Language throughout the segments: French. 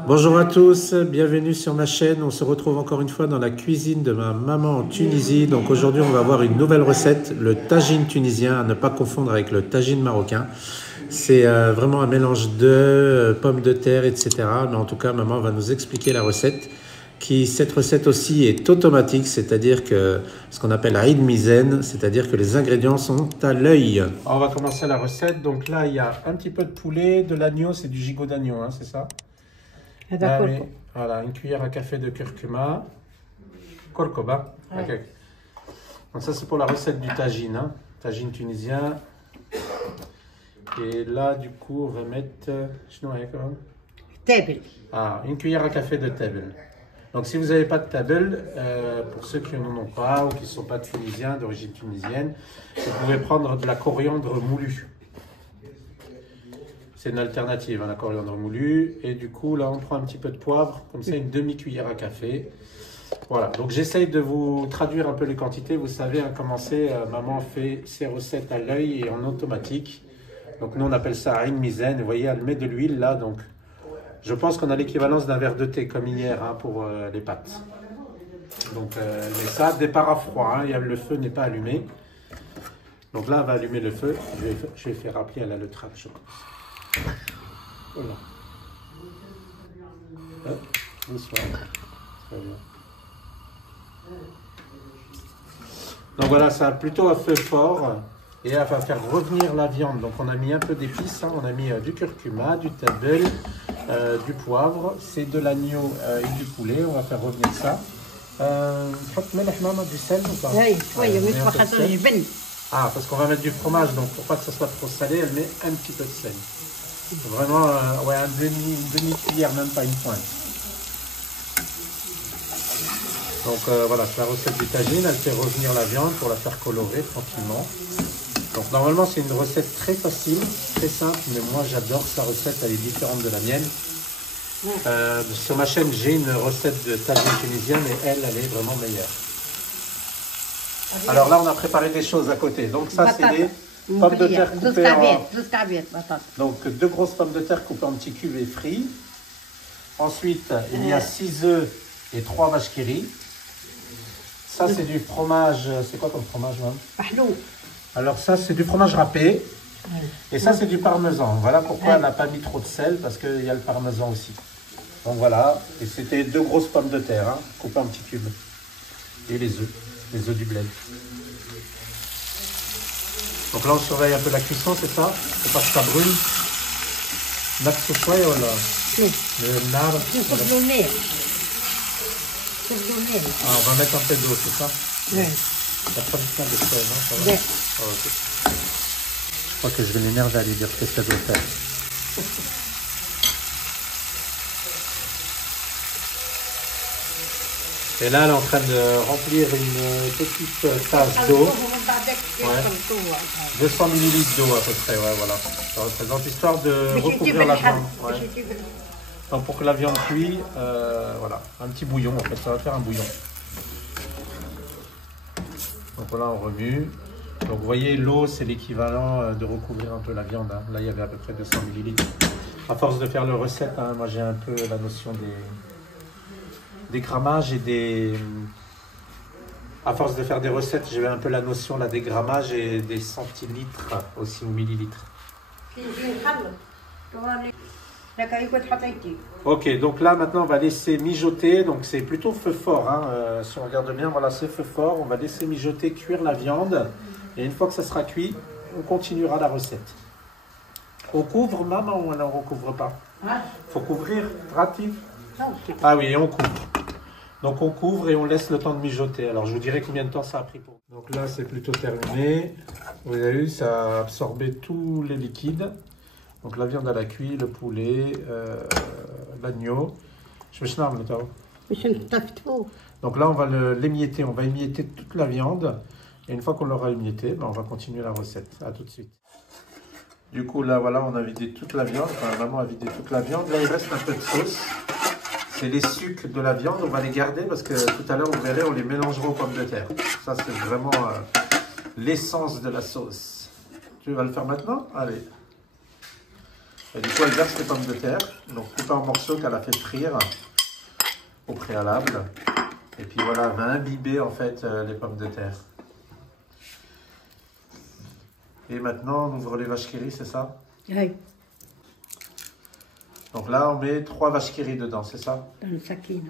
Bonjour à tous, bienvenue sur ma chaîne. On se retrouve encore une fois dans la cuisine de ma maman en Tunisie. Donc aujourd'hui, on va voir une nouvelle recette, le tagine tunisien, à ne pas confondre avec le tagine marocain. C'est vraiment un mélange de pommes de terre, etc. Mais en tout cas, maman va nous expliquer la recette. Cette recette aussi est automatique, c'est-à-dire que ce qu'on appelle Aïd Mizen, c'est-à-dire que les ingrédients sont à l'œil. On va commencer la recette. Donc là, il y a un petit peu de poulet, de l'agneau, c'est du gigot d'agneau, hein, c'est ça? D'accord. Voilà, une cuillère à café de curcuma. Corcoba. Ouais. Okay. Donc ça, c'est pour la recette du tagine, hein, tagine tunisien. Et là, du coup, on va mettre... Table. une cuillère à café de table. Donc si vous n'avez pas de table, pour ceux qui n'en ont pas ou qui ne sont pas tunisiens, d'origine tunisienne, vous pouvez prendre de la coriandre moulue. C'est une alternative, hein, la coriandre moulue. Et du coup, là, on prend un petit peu de poivre, comme ça, une demi-cuillère à café. Voilà, donc j'essaye de vous traduire un peu les quantités. Vous savez, hein, comment c'est, maman fait ses recettes à l'œil et en automatique. Donc nous, on appelle ça Aïn Mizen. Vous voyez, elle met de l'huile là, donc je pense qu'on a l'équivalence d'un verre de thé, comme hier, hein, pour les pâtes. Donc, mais ça, départ à froid, hein, le feu n'est pas allumé. Donc là, on va allumer le feu. Je vais faire appeler à la letrade, je pense. Voilà. Hop, bonsoir. Très bien. Donc voilà, ça a plutôt un feu fort. Et elle va faire revenir la viande. Donc on a mis un peu d'épices, hein. On a mis du curcuma, du tabel, du poivre, c'est de l'agneau et du poulet. On va faire revenir ça. Du sel ou pas? Oui, parce qu'on va mettre du fromage, donc pour pas que ça soit trop salé, elle met un petit peu de sel. Vraiment, une demi-cuillère, même pas une pointe. Donc voilà, c'est la recette du tagine. Elle fait revenir la viande pour la faire colorer tranquillement. Donc normalement c'est une recette très facile, très simple, mais moi j'adore sa recette, elle est différente de la mienne. Sur ma chaîne j'ai une recette de tagine tunisien, mais elle est vraiment meilleure. Alors là on a préparé des choses à côté. Donc ça c'est des pommes de terre coupées en... Donc 2 grosses pommes de terre coupées en petits cubes et frites. Ensuite il y a 6 œufs et 3 vaches qui rient. Ça c'est du fromage, c'est quoi comme fromage même? Alors ça, c'est du fromage râpé. Et ça, c'est du parmesan. Voilà pourquoi elle n'a pas mis trop de sel, parce qu'il y a le parmesan aussi. Donc voilà. Et c'était 2 grosses pommes de terre, hein, coupées en petits cubes. Et les œufs du bled. Donc là, on surveille un peu la cuisson, c'est ça? Faut pas que ça brûle. On va mettre un peu d'eau, c'est ça? Oui. La traduction de sel, non? Ça va? Oui. Oh, okay. Je crois que je vais l'énerver à lui dire qu'est-ce qu'elle doit faire. Et là, elle est en train de remplir une petite tasse d'eau. Ouais. 200 ml d'eau à peu près, ouais, voilà. Ça représente histoire de recouvrir la viande. Ouais. Donc pour que la viande cuit, voilà, un petit bouillon, en fait, ça va faire un bouillon. Donc voilà, on remue. Donc vous voyez, l'eau, c'est l'équivalent de recouvrir un peu la viande, hein. Là, il y avait à peu près 200 ml. À force de faire le recette, hein, moi j'ai un peu la notion des grammages et des... À force de faire des recettes, j'ai un peu la notion là, des grammages et des centilitres aussi, ou millilitres. Ok, donc là maintenant on va laisser mijoter, donc c'est plutôt feu fort, hein. Si on regarde bien, voilà, c'est feu fort, on va laisser mijoter, cuire la viande, et une fois que ça sera cuit, on continuera la recette. On couvre, maman, ou on ne recouvre pas? Faut couvrir, ratif. Ah oui, et on couvre. Donc on couvre et on laisse le temps de mijoter. Alors je vous dirai combien de temps ça a pris pour. Donc là c'est plutôt terminé, vous avez vu, ça a absorbé tous les liquides. Donc la viande à la cuit, le poulet, l'agneau. Donc là on va l'émietter, on va émietter toute la viande. Et une fois qu'on l'aura émiettée, on va continuer la recette. À tout de suite. Du coup là voilà, on a vidé toute la viande. Enfin maman a vidé toute la viande. Là il reste un peu de sauce. C'est les sucres de la viande, on va les garder parce que tout à l'heure vous verrez, on les mélangera aux pommes de terre. Ça c'est vraiment l'essence de la sauce. Tu vas le faire maintenant? Allez. Et du coup, elle verse les pommes de terre, donc coupées en morceaux qu'elle a fait frire au préalable. Et puis voilà, elle va imbiber en fait les pommes de terre. Et maintenant, on ouvre les vaches qui rient, c'est ça? Oui. Donc là, on met 3 vaches qui rient dedans, c'est ça? Dans le sakin.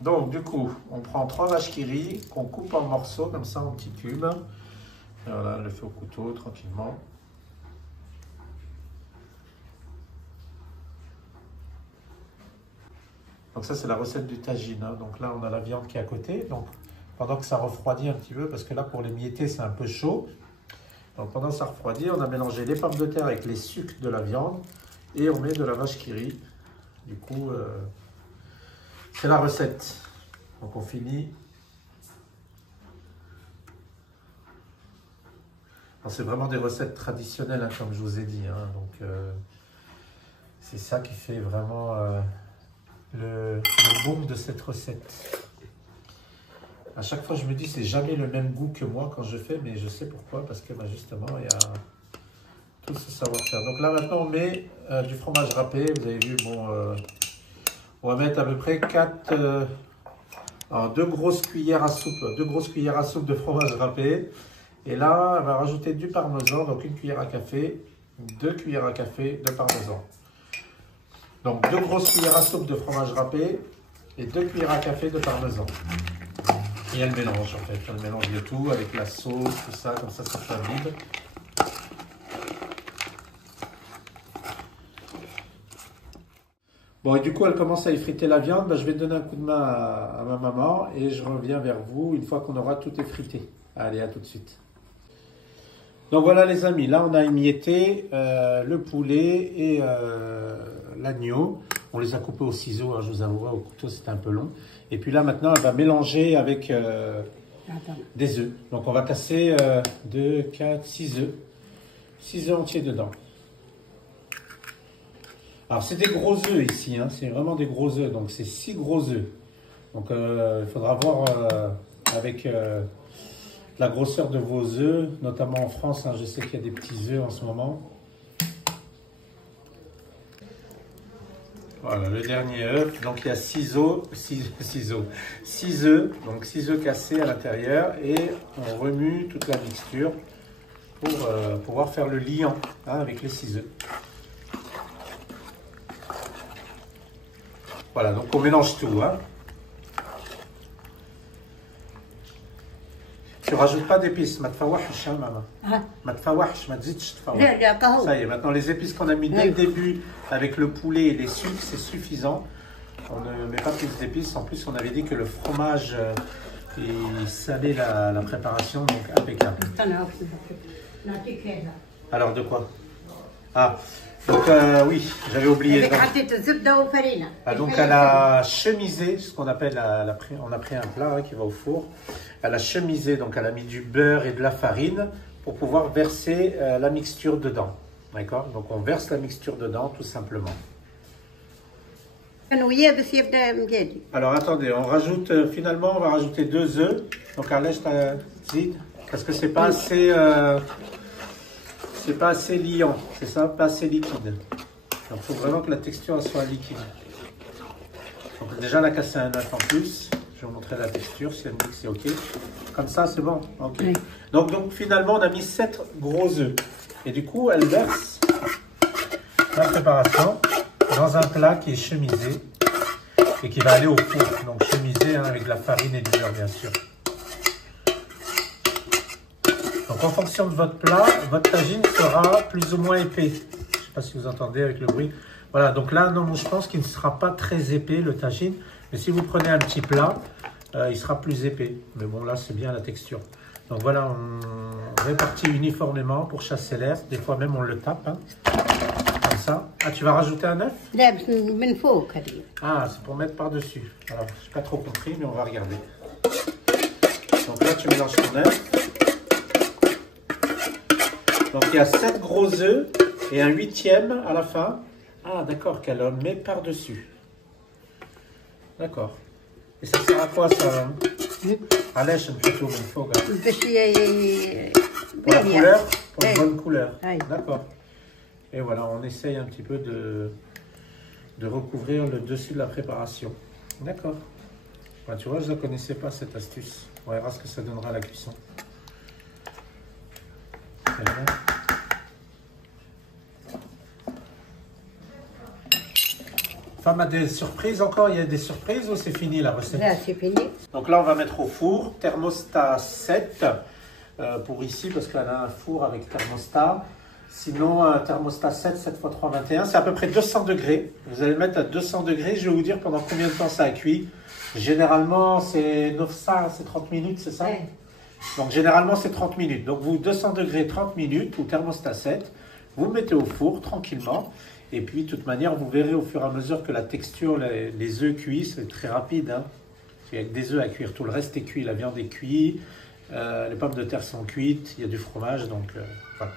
Donc du coup, on prend 3 vaches qui rient qu'on coupe en morceaux, comme ça, en petits cubes. Et voilà, on le fait au couteau, tranquillement. Donc ça, c'est la recette du tagine. Hein. Donc là, on a la viande qui est à côté. Donc pendant que ça refroidit un petit peu, parce que là, pour les mietter, c'est un peu chaud. Donc pendant que ça refroidit, on a mélangé les pommes de terre avec les sucres de la viande. Et on met de la vache qui rit. Du coup, c'est la recette. Donc on finit. C'est vraiment des recettes traditionnelles, hein, comme je vous ai dit. Hein. Donc c'est ça qui fait vraiment le boom de cette recette. À chaque fois, je me dis, c'est jamais le même goût que moi quand je fais, mais je sais pourquoi, parce que bah, justement, il y a tout ce savoir-faire. Donc là, maintenant, on met du fromage râpé. Vous avez vu, bon, on va mettre à peu près 2 grosses cuillères à soupe, 2 grosses cuillères à soupe de fromage râpé. Et là, on va rajouter du parmesan, donc 1 cuillère à café, 2 cuillères à café de parmesan. Donc 2 grosses cuillères à soupe de fromage râpé et 2 cuillères à café de parmesan. Et elle mélange en fait, elle mélange le tout avec la sauce, tout ça, comme ça s'imbibe. Bon, et du coup, elle commence à effriter la viande. Ben, je vais donner un coup de main à ma maman et je reviens vers vous une fois qu'on aura tout effrité. Allez, à tout de suite. Donc voilà les amis, là on a émietté le poulet et l'agneau. On les a coupés au ciseau, hein, je vous avoue, au couteau c'était un peu long. Et puis là maintenant elle va mélanger avec des œufs. Donc on va casser 2, 4, 6 œufs. 6 œufs entiers dedans. Alors c'est des gros œufs ici, hein, c'est vraiment des gros œufs. Donc c'est 6 gros œufs. Donc il faudra voir avec la grosseur de vos œufs, notamment en France. Hein, je sais qu'il y a des petits œufs en ce moment. Voilà, le dernier œuf. Donc il y a 6 œufs, donc 6 œufs cassés à l'intérieur. Et on remue toute la mixture pour pouvoir faire le liant, hein, avec les 6 œufs. Voilà, donc on mélange tout. Hein. Tu rajoutes pas d'épices, ma tfawahish, hein, maman. Ma tfawahish, ma tzitch tfawahish. Ça y est, maintenant les épices qu'on a mis dès le début avec le poulet et les sucres, c'est suffisant. On ne met pas plus d'épices. En plus, on avait dit que le fromage il salait la préparation, donc impeccable. Alors de quoi? Ah, donc oui, j'avais oublié. Ah, donc elle a chemisé, ce qu'on appelle, on a pris un plat, hein, qui va au four. Elle a chemisé, donc elle a mis du beurre et de la farine pour pouvoir verser la mixture dedans. D'accord? Donc on verse la mixture dedans tout simplement. Alors attendez, on rajoute, finalement on va rajouter 2 œufs. Donc allège ta zid, parce que c'est pas assez... c'est pas assez liant, c'est ça, pas assez liquide. Donc il faut vraiment que la texture soit liquide. Donc déjà elle a cassé un œuf en plus. Je vais vous montrer la texture, si elle me dit que c'est ok. Comme ça c'est bon, ok. Oui. Donc finalement on a mis 7 gros œufs. Et du coup elle verse la préparation dans un plat qui est chemisé et qui va aller au four. Donc chemisé, hein, avec de la farine et du beurre bien sûr. Donc en fonction de votre plat, votre tagine sera plus ou moins épais. Je ne sais pas si vous entendez avec le bruit. Voilà, donc là, non, je pense qu'il ne sera pas très épais le tagine. Mais si vous prenez un petit plat, il sera plus épais. Mais bon, là, c'est bien la texture. Donc voilà, on répartit uniformément pour chasser l'air. Des fois même, on le tape. Hein, comme ça. Ah, tu vas rajouter un œuf? Ah, c'est pour mettre par-dessus. Alors, je n'ai pas trop compris, mais on va regarder. Donc là, tu mélanges ton œuf. Donc il y a 7 gros œufs et un 8e à la fin. Ah d'accord, qu'elle met par-dessus. D'accord. Et ça sert à quoi ça? Allez, je me fais tout, pour la couleur, pour une bonne couleur. D'accord. Et voilà, on essaye un petit peu de recouvrir le dessus de la préparation. D'accord. Ouais, tu vois, je ne connaissais pas cette astuce. On verra ce que ça donnera à la cuisson. Très bien. Femme a des surprises encore? Il y a des surprises ou c'est fini la recette? Là, c'est fini. Donc là, on va mettre au four, thermostat 7 pour ici, parce qu'elle a un four avec thermostat. Sinon, thermostat 7, 7 x 3, 21, c'est à peu près 200 degrés. Vous allez mettre à 200 degrés. Je vais vous dire pendant combien de temps ça a cuit. Généralement, c'est 900, c'est 30 minutes, c'est ça? Ouais. Donc, généralement, c'est 30 minutes. Donc, vous, 200 degrés, 30 minutes, ou thermostat 7, vous mettez au four tranquillement. Et puis, de toute manière, vous verrez au fur et à mesure que la texture, les œufs cuits, c'est très rapide. Hein. Il y a que des œufs à cuire. Tout le reste est cuit. La viande est cuite. Les pommes de terre sont cuites. Il y a du fromage. Donc, voilà.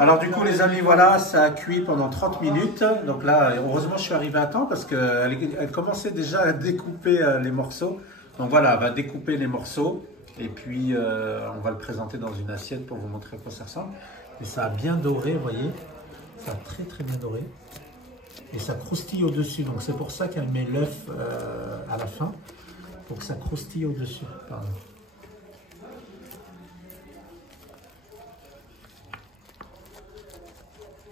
Alors du coup les amis, voilà, ça a cuit pendant 30 minutes. Donc là, heureusement je suis arrivé à temps parce qu'elle commençait déjà à découper les morceaux. Donc voilà, elle va découper les morceaux et puis on va le présenter dans une assiette pour vous montrer à quoi ça ressemble. Et ça a bien doré, vous voyez, ça a très très bien doré. Et ça croustille au-dessus, donc c'est pour ça qu'elle met l'œuf à la fin, pour que ça croustille au-dessus. Pardon.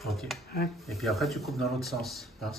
Ok. Ouais. Et puis après, tu coupes dans l'autre sens. Hein,